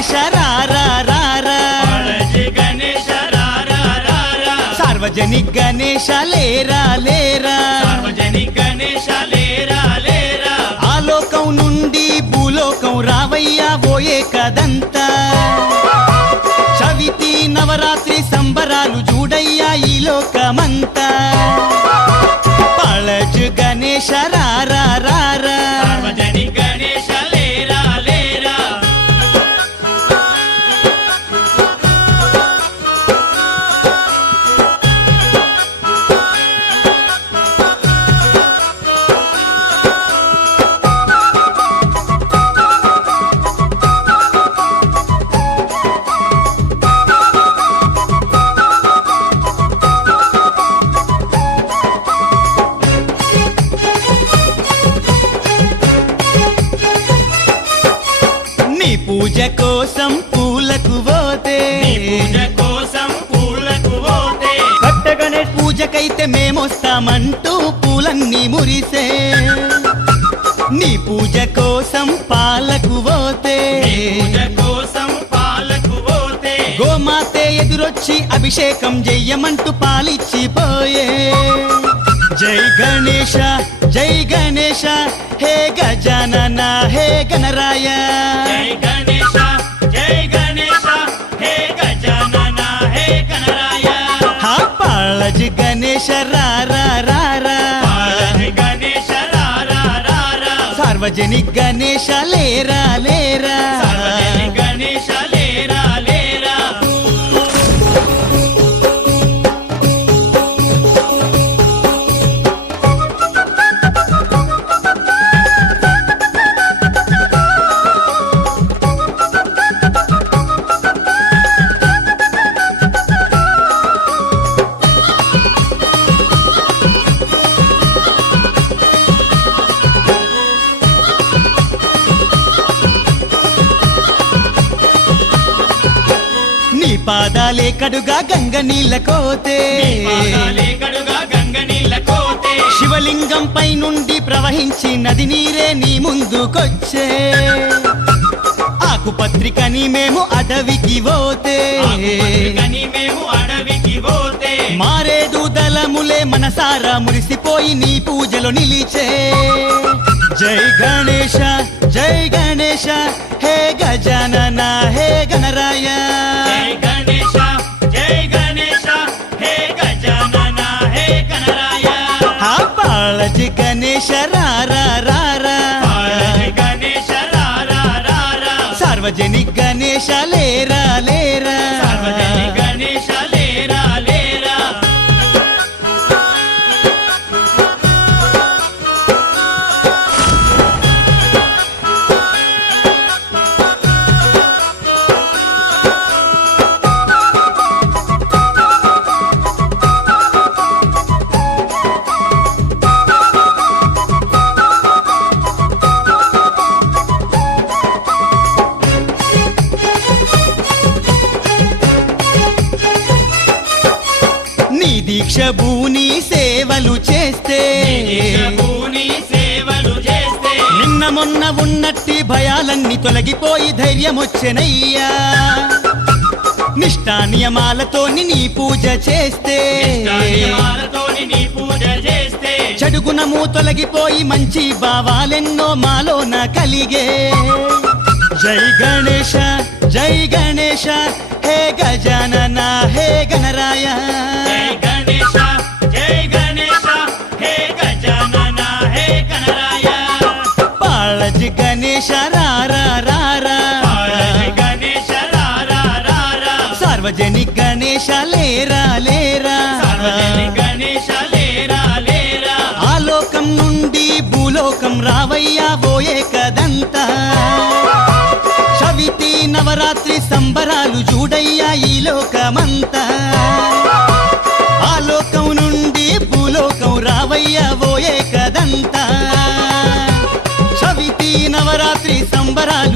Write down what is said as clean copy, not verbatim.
గణేశ రారా రారా, బాలాజీ గణేశ రారా రారా, సార్వజనిక్ గణేశ లేరా లేరా, సార్వజనిక్ గణేశ లేరా లేరా, ఆలోకం నుండి భూలోకం రావయ్యా ఓయే కదంతా, చవితి నవరాత్రి సంబరాలు చూడయ్యా ఈ లోకమంతా, బాలాజీ గణేశ రారా రారా, సార్వజనిక్ గణేశ లేరా లేరా. నీ పూజ కోసం పూలకు పోతే, నీ పూజ కోసం పూలకు పోతే, భక్త గణేష్ పూజకైతే మేమొస్తామంటూ పూలన్నీ మురిసే, నీ పూజ కోసం పాలకు పోతే, నీ పూజ కోసం పాలకు పోతే, గోమాతే ఎదురొచ్చి అభిషేకం చెయ్యమంటూ పాలిచ్చిపోయే, జై గణేశ జై గణేశ హే గజానన హే గణరాయ, జై గణేశ జై గణేశ హే గజానన హే గణరాయ, హా బాలాజీ గణేశ రారా రారా, బాలాజీ గణేశ రారా రారా, సార్వజనిక్ గణేశ లేరా లేరా, సార్వజనిక్ గణేశ లేరా లేరా. నీ పాదాలే కడుగా గంగ నీళ్ళ కోతే, నీ పాదాలే కడుగా గంగ నీళ్ళ కోతే, శివలింగం పై నుండి ప్రవహించి నది నీరే నీ ముందుకొచ్చే, ఆకుపత్రికని మేము అడవికి పోతే, ఆకుపత్రికని మేము అడవికి పోతే, మారేడు దళములే మనసారా మురిసిపోయి నీ పూజలో నిలిచే, జై గణేశ జై గణేశ హే గజానన హే గణరాయ, జై గణేశ జై గణేశ హే గజానన హే గణరాయ, హా బాలాజీ గణేశ రారా రారా, బాలాజీ గణేశ రారా రారా, సార్వజనిక్ గణేశ లేరా లేరా, సార్వజనిక్ గణేశ లేరా లేరా. నీ దీక్ష భూని సేవలు చేస్తే, భూని సేవలు చేస్తే, నిన్న మొన్న ఉన్నట్టి భయాలన్నీ తొలగిపోయి ధైర్యం వచ్చెనయ్యా, నిష్టా నియమాలతోని నీ పూజ చేస్తే, నిష్ఠానియమాలతోని నీ పూజ చేస్తే, చెడుగుణము తొలగిపోయి మంచి భావాలెన్నో మాలోన కలిగే, జై గణేశ జై గణేశ హే గజానన హే గణరాయ, జై గణేశ జై గణేశ హే గజానన హే గణరాయ, బాలాజీ గణేశ రారా రారా, బాలాజీ గణేశ రారా రారా, సార్వజనిక్ గణేశ లేరా లేరా, సార్వజనిక్ గణేశ లేరా లేరా, ఆలోకం నుండి భూలోకం రావయ్యా ఓయే కదంతా, చవితి నవరాత్రి సంబరాలు చూడయ్యా ఈ లోకమంతా, ఆలోకం నుండి భూలోకం రావయ్యా ఓయే కదంతా, చవితి నవరాత్రి సంబరాలు